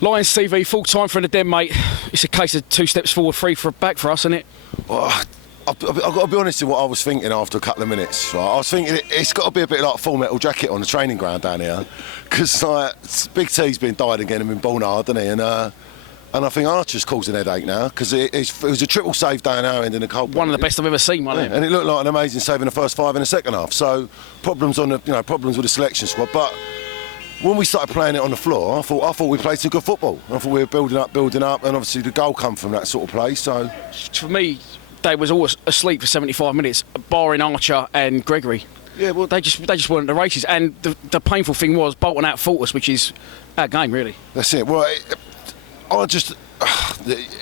Lions TV, full time for the den, mate. It's a case of 2 steps forward, 3 back for us, isn't it? Well, I've got to be honest with what I was thinking after a couple of minutes. Right? I was thinking it's got to be a bit like a Full Metal Jacket on the training ground down here, because like, Big T's been dying again and been born hard, hasn't he? And I think Archer's causing a headache now, because it was a triple save down our end in the cold. One of the best I've ever seen, wasn't it? And it looked like an amazing save in the first 5 in the second half. So problems with the selection squad, but. When we started playing it on the floor, I thought we played some good football. I thought we were building up, and obviously the goal come from that sort of play. So, for me, they was always asleep for 75 minutes, barring Archer and Gregory. Yeah, well, they just weren't at the races. And the painful thing was Bolton out-fought us, which is our game, really. That's it. Well, I just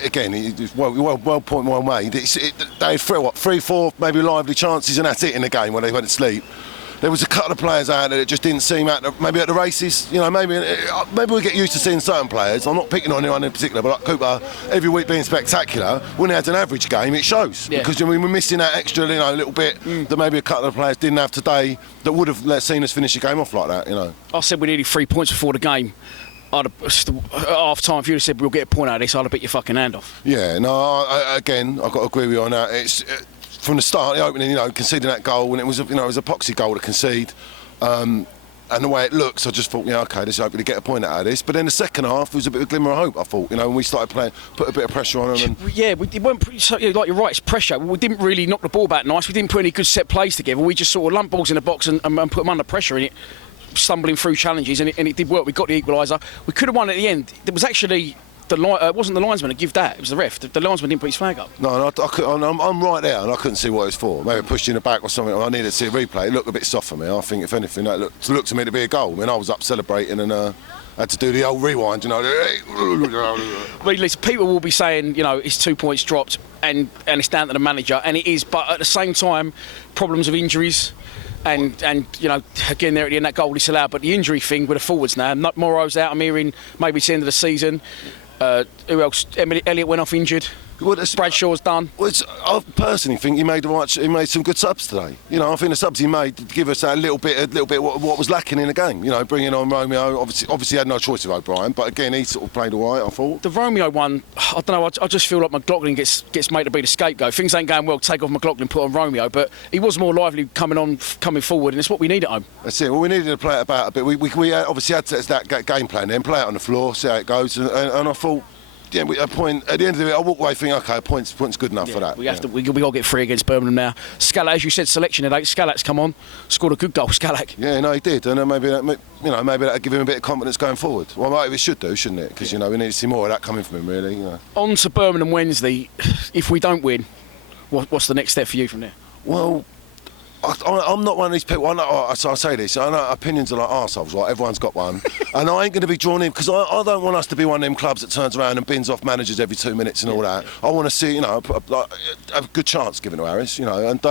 again, well point well made. They had 3, 4 maybe lively chances, and that's it in the game when they went to sleep. There was a couple of players out there that just didn't seem maybe at the races. You know, maybe we get used to seeing certain players. I'm not picking on anyone in particular, but like Cooper, every week being spectacular. When he had an average game, it shows. Yeah. Because we're missing that extra, little bit that maybe a couple of players didn't have today that would have seen us finish the game off like that. You know. I said we needed 3 points before the game. At half time, if you'd have said we'll get a point out of this, I'd have bit your fucking hand off. Yeah, no. I've got to agree with you on that. It's. From the start, the opening, conceding that goal, and it was a epoxy goal to concede, and the way it looks, I just thought, okay, this is hoping to get a point out of this. But then the second half was a bit of a glimmer of hope. I thought, when we started playing, put a bit of pressure on them. We weren't like you're right. It's pressure. We didn't really knock the ball back nice. We didn't put any good set plays together. We just sort of lumped balls in the box and put them under pressure, and it stumbling through challenges, and it did work. We got the equaliser. We could have won at the end. There was actually. It wasn't the linesman that gave that, it was the ref. The linesman didn't put his flag up. No, I'm right there and I couldn't see what it was for. Maybe it pushed in the back or something. I needed to see a replay. It looked a bit soft for me. I think, if anything, that looked to me to be a goal. I mean, I was up celebrating and had to do the old rewind, I mean, listen, people will be saying, it's 2 points dropped and it's down to the manager, and it is, but at the same time, problems of injuries. And again, there at the end, that goal disallowed. But the injury thing with the forwards now, Morrow's out, I'm hearing maybe it's the end of the season. Who else? Elliott went off injured. Bradshaw's done. Well, I personally think he made some good subs today. I think the subs he made give us that little bit what was lacking in the game. Bringing on Romeo. Obviously had no choice of O'Brien, but again he sort of played all right. I thought the Romeo one. I don't know. I just feel like McLaughlin gets made to be the scapegoat. Things ain't going well. Take off McLaughlin, put on Romeo, but he was more lively coming forward, and it's what we need at home. That's it. Well, we needed to play it about a bit. We obviously had that game plan then, play it on the floor, see how it goes, and I thought. Yeah, a point at the end of it, I walk away thinking, okay, a point's good enough for that. We got to get 3 against Birmingham now. Scalak, as you said, selection today. Scalak's come on, scored a good goal. Scalak. Yeah, no, he did, and maybe that'll give him a bit of confidence going forward. Well, maybe it should do, shouldn't it? Because we need to see more of that coming from him, really. On to Birmingham Wednesday. If we don't win, what's the next step for you from there? Well. I'm not one of these people. I say this. I know opinions are like arseholes, right? Everyone's got one, and I ain't going to be drawn in because I don't want us to be one of them clubs that turns around and bins off managers every 2 minutes and all that. I want to see, a good chance given to Harris, and.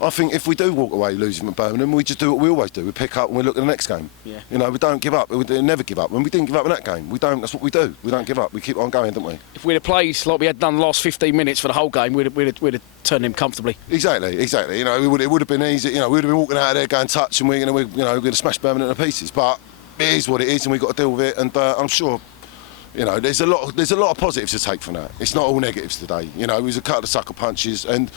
I think if we do walk away losing from Birmingham, we just do what we always do. We pick up and we look at the next game. Yeah. We don't give up. We never give up. And we didn't give up in that game. We don't. That's what we do. We don't give up. We keep on going, don't we? If we'd have played like we had done the last 15 minutes for the whole game, we'd have turned him comfortably. Exactly. It would have been easy. We'd have been walking out of there going touch, and we're going to smash Birmingham to pieces. But it is what it is, and we've got to deal with it. And I'm sure. There's a lot of positives to take from that. It's not all negatives today. It was a couple of sucker punches, and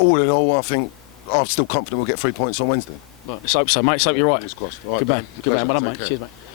all in all, I think. I'm still confident we'll get 3 points on Wednesday. Right, let's hope so, mate. Let's hope you're right. Fingers crossed. Good man. Well done, mate. Cheers, mate.